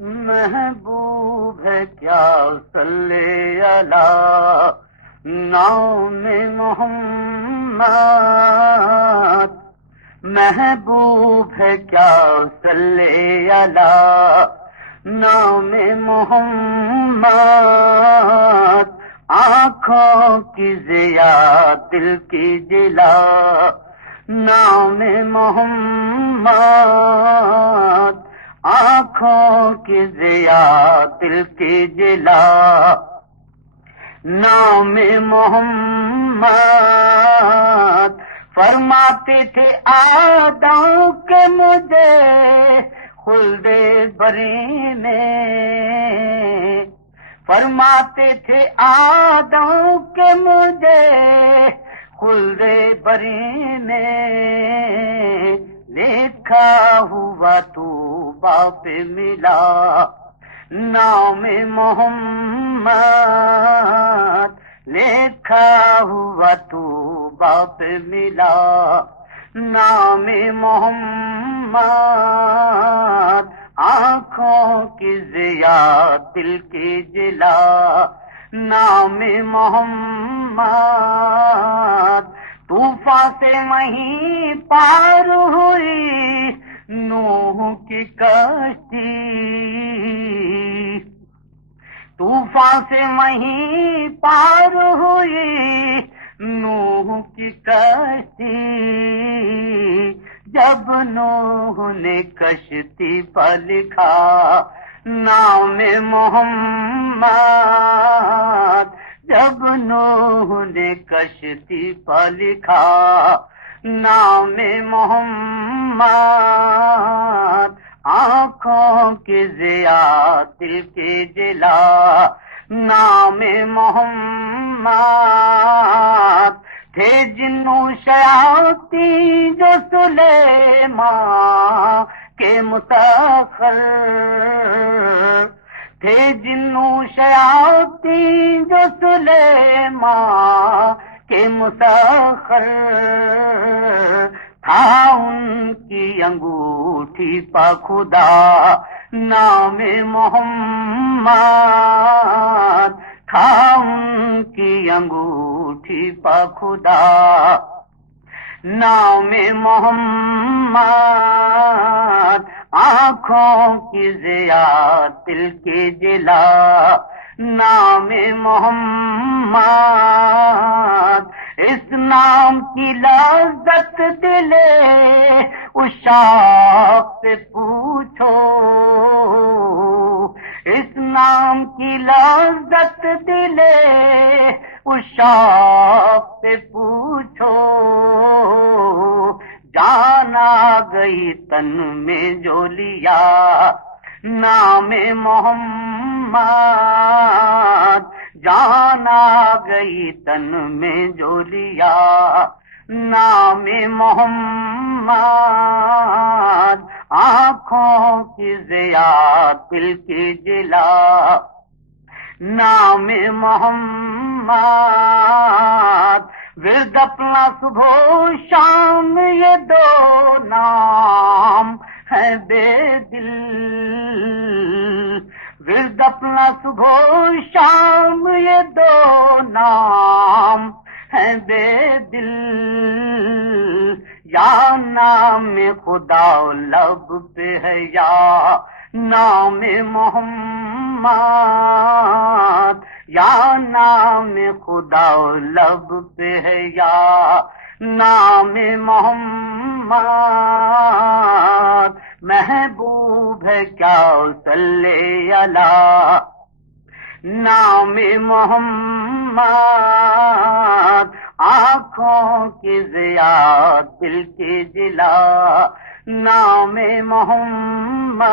محبوب ہے کیا صلی علی نام محمد، محبوب ہے کیا صلی علی نام محمد، آنکھوں کی ضیا دل کی جلا نام محمد، آنکھوں کی ضیا دل کی جلا نام محمد، فرماتے تھے آدم کے مجھے خلد بری میں، فرماتے تھے آدم کے مجھے خلد بری میں، لکھا ہوا تو باپ ملا نام محمد، لکھا ہوا تو باپ ملا نام محمد، آنکھوں کی ضیا دل کی جلا نام محمد، طوفان سے وہیں پار ہوئی نوح کی کشتی، طوفان سے وہیں پار ہوئی نوح کی کشتی، جب نوح نے کشتی پر لکھا نام محمد، جب نوح نے کشتی پر لکھا نام محمد، آنکھوں کی ضیا دل کی جلا نام محمد، تھے جنو شیاطین جو سلیمان کے مسخر، تھے جنو شیاطین جو سلیمان کے مسخر، تھا ان کی انگوٹھی پا خدا نام محمد، تھا ان کی انگوٹھی پا خدا نام محمد، آنکھوں کی ضیا دل کی جلا نام محمد، اس نام کی لذت دلے عشاق سے پوچھو، اس نام کی لذت دلے عشاق سے پوچھو، جان آ گئی تن میں جو لیا نام محمد، جان آ گئی تن میں جو لیا نام محمد، آنکھوں کی ضیا دل کی جلا نام محمد، ورد اپنا صبح و شام یہ دو نام ہے بے دل، ورد اپنا صبح و شام یہ دو نام ہے بے دل، یا نام خدا لب پہ ہے یا نام محمد، یا نام خدا لب پہ ہے یا نام محمد، محبوب ہے کیا صلی علی نام محمد، آنکھوں کی ضیا دل کی جلا نام محمد۔